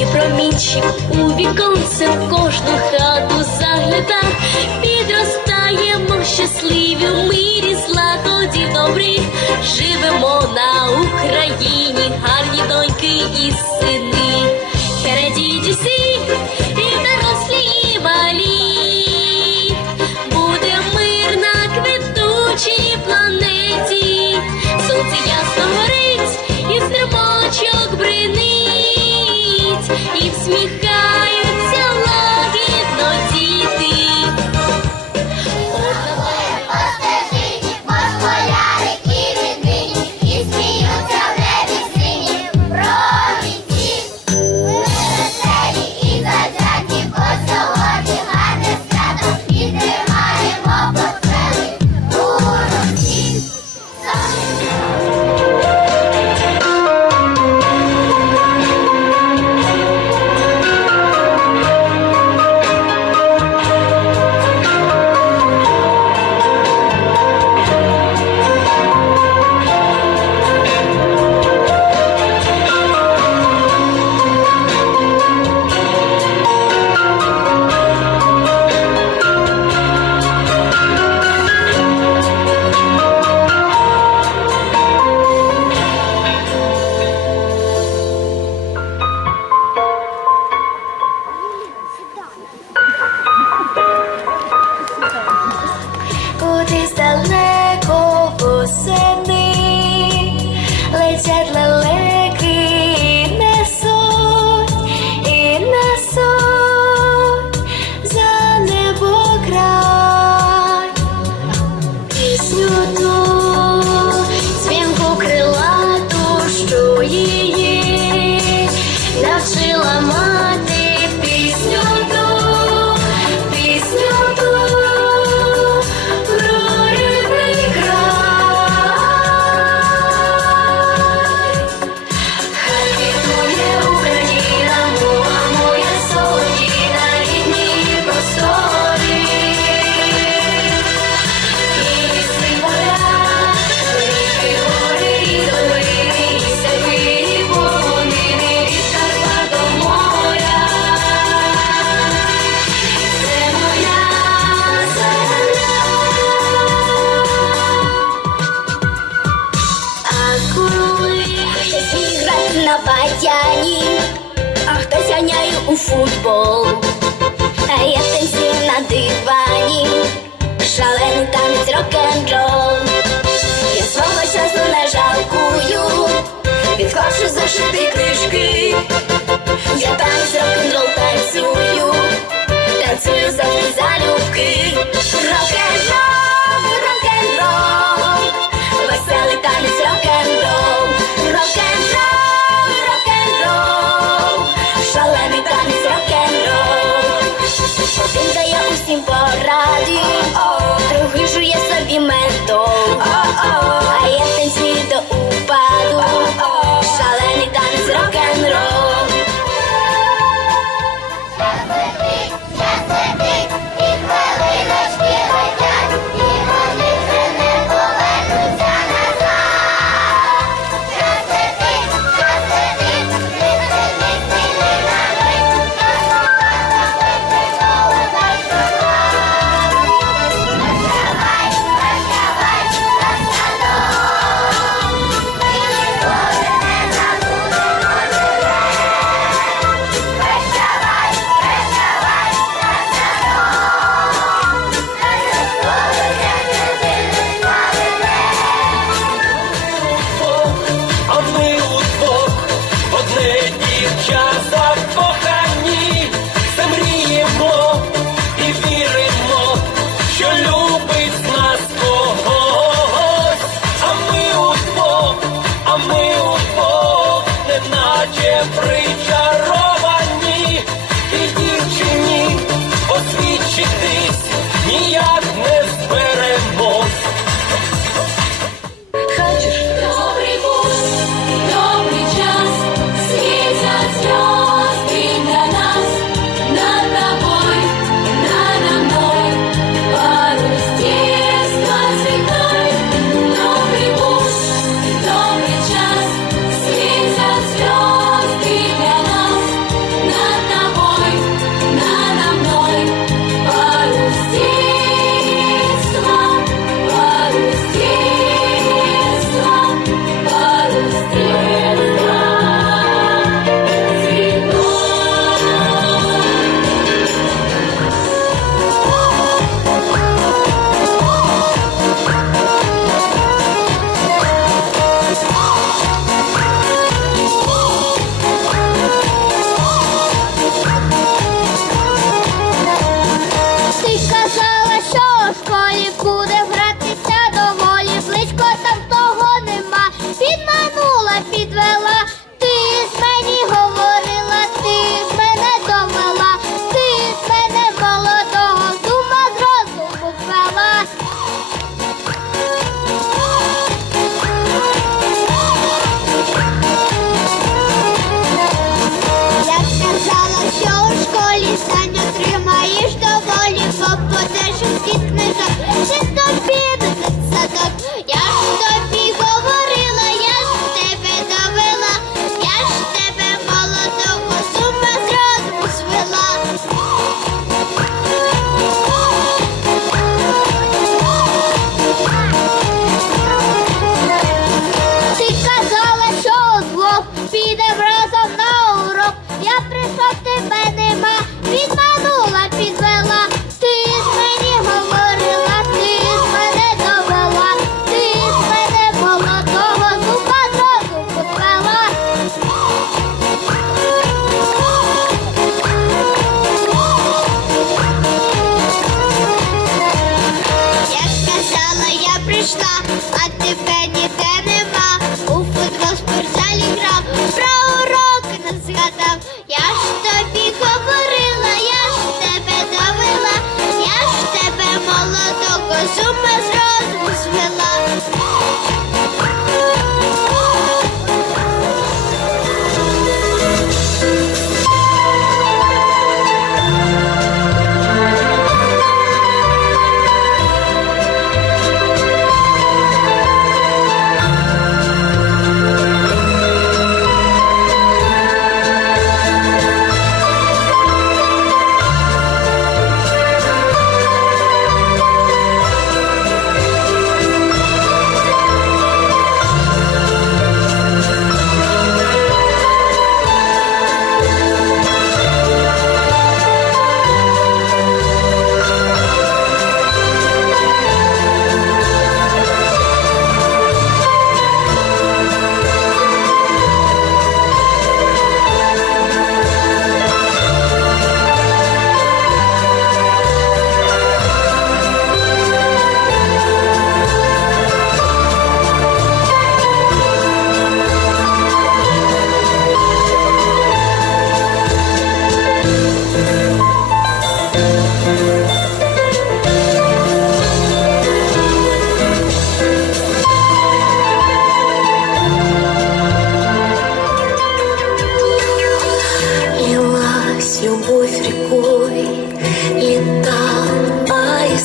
І промінчик у віконце в кожну хату загляда підрос маємо щасливі в мирі, злагоді добрі, живемо на Україні, гарні доньки і сини. футбол. Та я танцюю на диване, шалений танець рок-н-рол. Я свого часу не жалкую, відклавши зашити кришки. Я танець рок-н-рол танцюю, танцюю завжди залюбки. Рок-н-рол!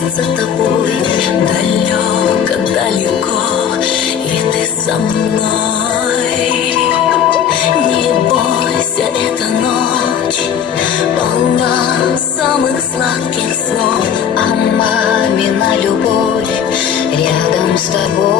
за тобой далеко, далеко, и ты со мной. Не бойся, эта ночь полна самых сладких снов, а мамина любовь рядом с тобой.